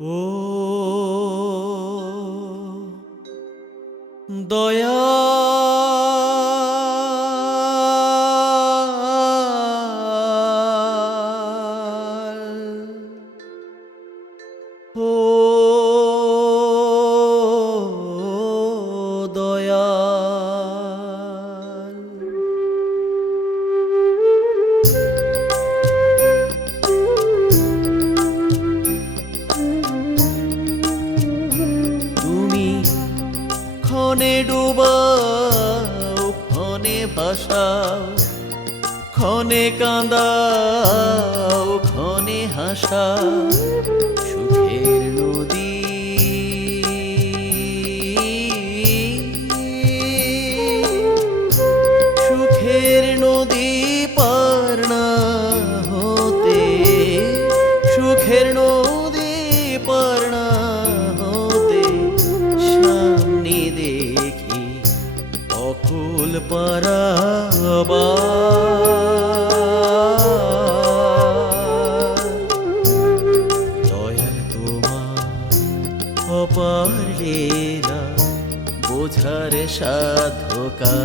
ও দয়া কাঁদাও ক্ষণে হাসাও সুখের নদী। সুখের নদী পার না হতে, সুখের নদী পার না হতে, সামনে দেখি অকুল পারাবা সাধকা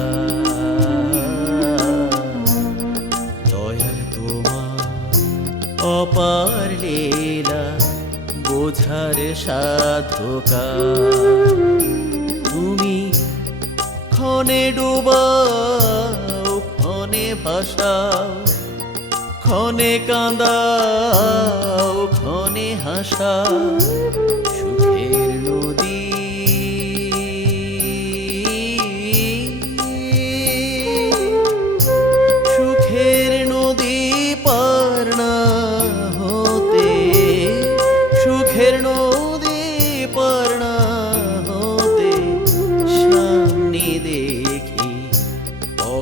দয়াল তোমার অপার লীলা বোঝার সাধকা তুমি ক্ষণে ডুবাও, ক্ষণে ভাসাও, ক্ষণে কাঁদাও, ক্ষণে হাসাও। সুখের নদী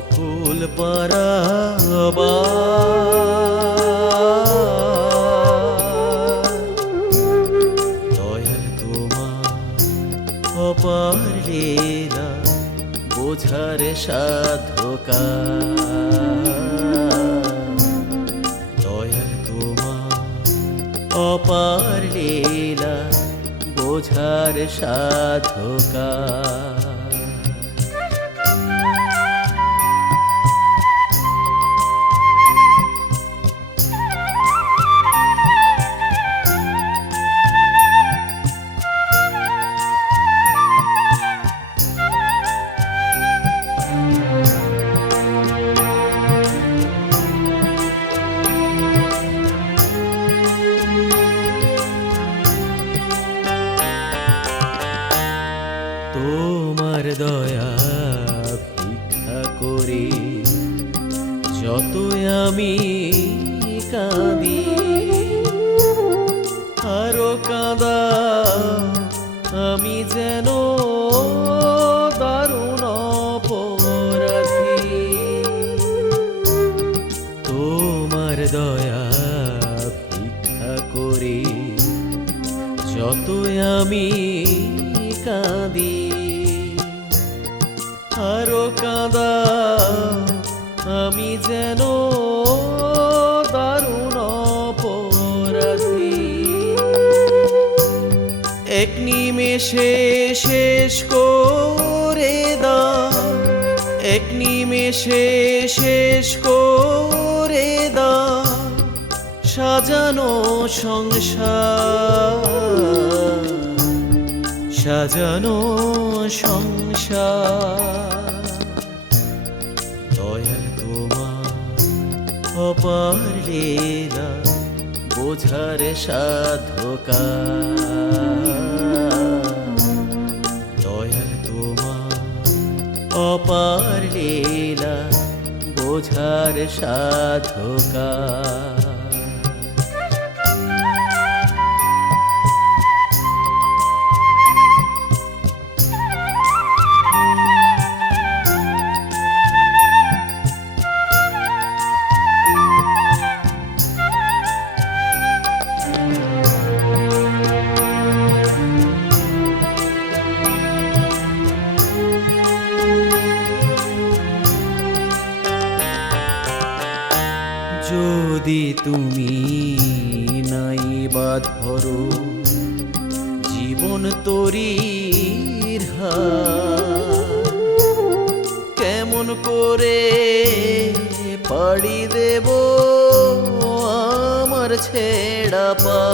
অকুল পারাবা দয়াল তোমার অপার লীলা বোঝার সাধকা দয়াল তোমার অপার লীলা বোঝার সাধকা তোমার দয়া ভিক্ষা করে। যতই আমি কাঁদি, আরও কাঁদা, আমি যেন দারুণ অপরাধী। তোমার দয়া ভিক্ষা করে। যতই আমি কাঁদি। আরও কাঁদা, আমি যেন দারুণ অপরাধী। এক নিমেষে শেষ করে দাও এক নিমেষে শেষ করে দাও সাজানো সংসার। সাজানো সংসার। তোমার অপার লীলা বোঝার সাধকা দয়াল তোমার অপার লীলা বোঝার সাধকা নাই বা ধরো জীবন হার। কেমন করে পাড়ি দেব আমার ছেড়া পা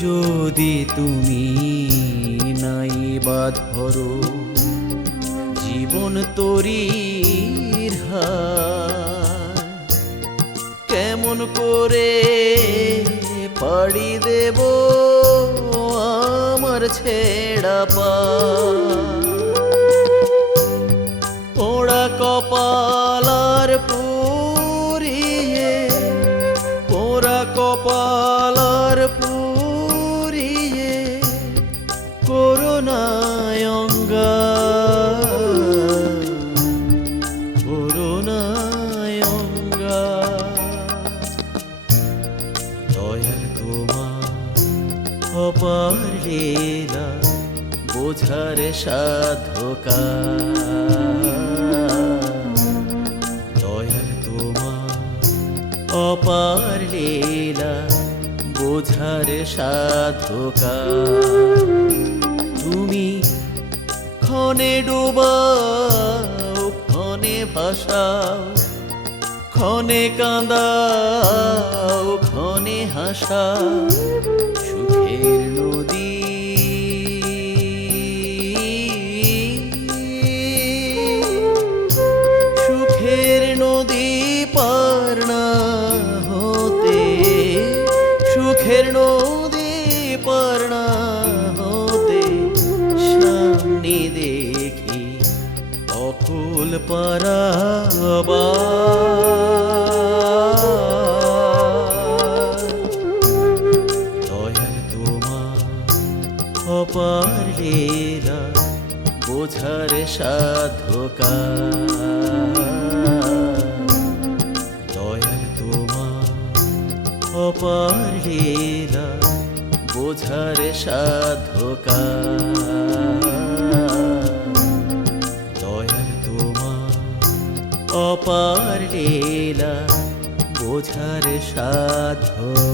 যদি তুমি নাই বা ধরো জীবন তরির হার। করে পাড়ি দেব আমার ছেড়া পা। পোড়া কপালার পুরিয়ে বোঝার সাধকা দয়াল তোমার অপার লীলা, বোঝার সাধকা তুমি ক্ষণে ডুবাও, ক্ষণে ভাসাও, ক্ষণে কাঁদাও, ক্ষণে হাসাও। পারাবা দয়াল তোমার অপার লীলা বোঝার সাধকা দয়াল তোমার অপার লীলা বোঝার সাধকা সাধকা।